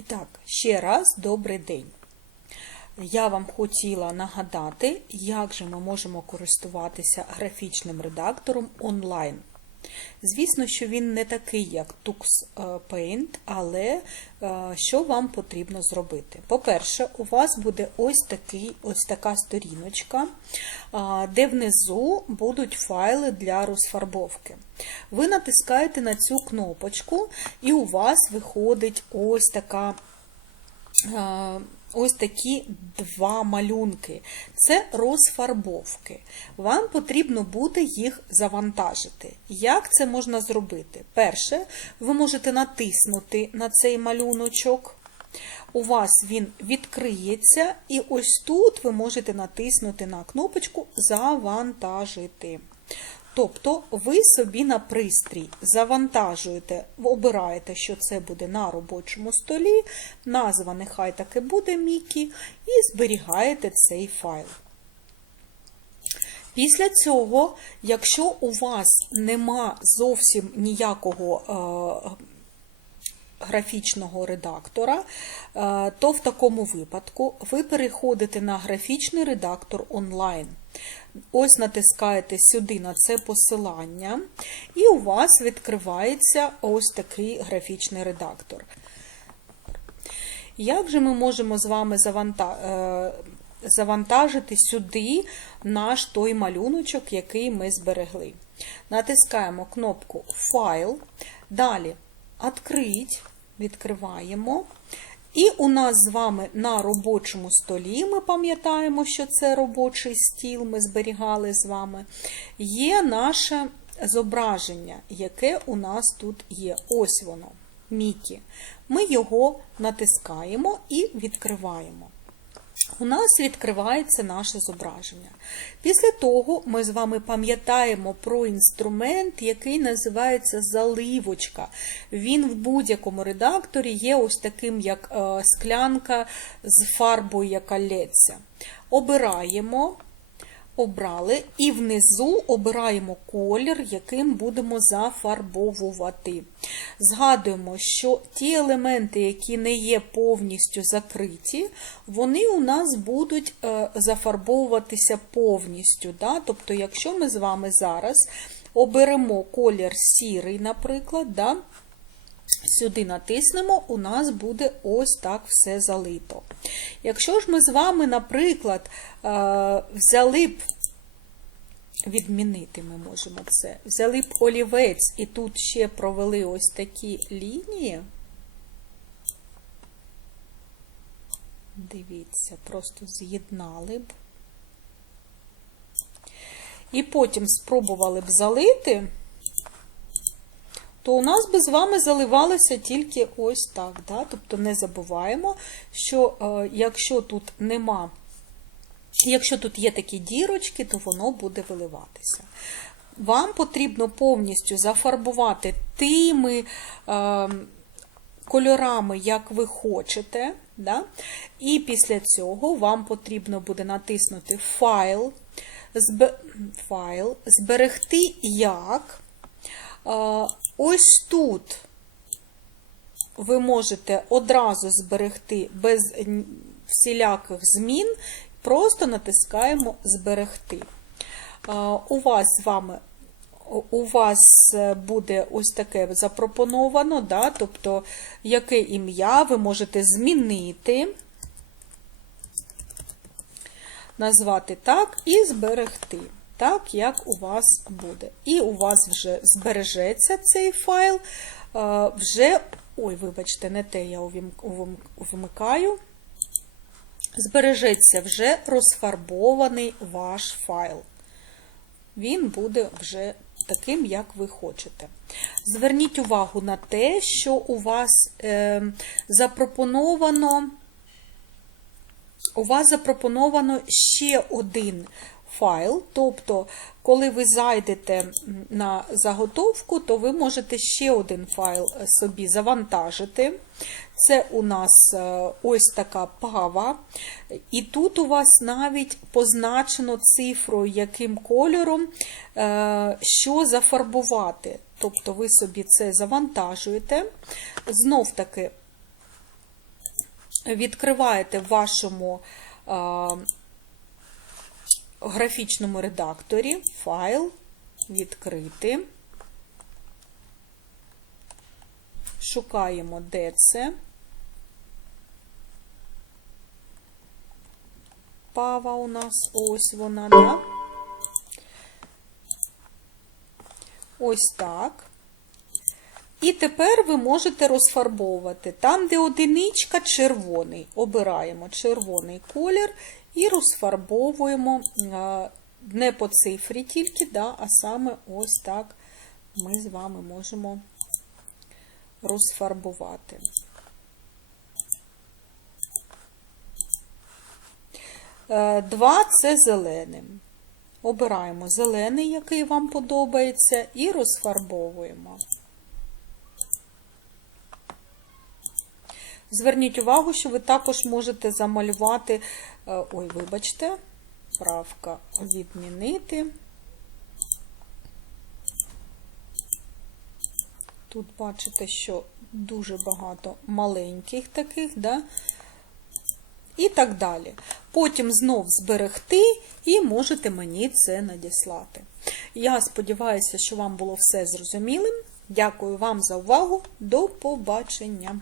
І так, ще раз добрий день. Я вам хотіла нагадати, як же ми можемо користуватися графічним редактором онлайн. Звісно, що він не такий, як Tux е, Paint, але е, що вам потрібно зробити? По-перше, у вас буде ось, такий, ось така сторіночка, де внизу будуть файли для розфарбовки. Ви натискаєте на цю кнопочку, і у вас виходить ось така. Ось такі два малюнки. Це розфарбовки. Вам потрібно буде їх завантажити. Як це можна зробити? Перше, ви можете натиснути на цей малюночок. У вас він відкриється, і ось тут ви можете натиснути на кнопочку Завантажити. Тобто ви собі на пристрій завантажуєте, обираєте, що це буде на робочому столі, назва нехай таки буде Мікі, і зберігаєте цей файл. Після цього, якщо у вас нема зовсім ніякого е, графічного редактора, е, то в такому випадку ви переходите на графічний редактор онлайн. Ось натискаєте сюди на це посилання, і у вас відкривається ось такий графічний редактор. Як же ми можемо з вами е, завантажити сюди наш той малюночок, який ми зберегли? Натискаємо кнопку Файл, далі Открить, відкриваємо. І у нас з вами на робочому столі, ми пам'ятаємо, що це робочий стіл, ми зберігали з вами, є наше зображення, яке у нас тут є. Ось воно, Мікі. Ми його натискаємо і відкриваємо. У нас відкривається наше зображення. Після того ми з вами пам'ятаємо про інструмент, який називається заливочка. Він в будь-якому редакторі є ось таким, як е, склянка з фарбою, яка лється. Обираємо. Обрали і внизу обираємо колір, яким будемо зафарбовувати. Згадуємо, що ті елементи, які не є повністю закриті, вони у нас будуть е, зафарбовуватися повністю. Да? Тобто, якщо ми з вами зараз оберемо колір сірий, наприклад, да? Сюди натиснемо, у нас буде ось так все залито. Якщо ж ми з вами, наприклад, е, взяли б, відмінити ми можемо це, взяли б олівець і тут ще провели ось такі лінії, дивіться, просто з'єднали б. І потім спробували б залити то у нас би з вами заливалося тільки ось так. Да? Тобто не забуваємо, що е, якщо тут нема, якщо тут є такі дірочки, то воно буде виливатися. Вам потрібно повністю зафарбувати тими е, кольорами, як ви хочете. Да? І після цього вам потрібно буде натиснути файл, зб... файл зберегти як. Ось тут ви можете одразу зберегти без всіляких змін, просто натискаємо Зберегти. У вас з вами у вас буде ось таке запропоновано, да? тобто яке ім'я ви можете змінити, назвати так і зберегти так, як у вас буде. І у вас вже збережеться цей файл, вже, ой, вибачте, не те я вмикаю. Збережеться вже розфарбований ваш файл. Він буде вже таким, як ви хочете. Зверніть увагу на те, що у вас е, запропоновано. У вас запропоновано ще один файл. Тобто, коли ви зайдете на заготовку, то ви можете ще один файл е, собі завантажити. Це у нас е, ось така пава. І тут у вас навіть позначено цифрою, яким кольором, е, що зафарбувати. Тобто ви собі це завантажуєте. Знов таки відкриваєте в вашому графічному редакторі файл, відкрити. Шукаємо, де це. Пава у нас ось вона, да? Ось так. І тепер ви можете розфарбовувати. Там, де одиничка, червоний. Обираємо червоний колір і розфарбовуємо не по цифрі тільки, да, а саме ось так ми з вами можемо розфарбувати. Е, Два це зеленим. Обираємо зелений, який вам подобається, і розфарбовуємо. Зверніть увагу, що ви також можете замалювати, е, ой, вибачте, правка відмінити. Тут бачите, що дуже багато маленьких таких, да? і так далі. Потім знов зберегти і можете мені це надіслати. Я сподіваюся, що вам було все зрозумілим. Дякую вам за увагу. До побачення!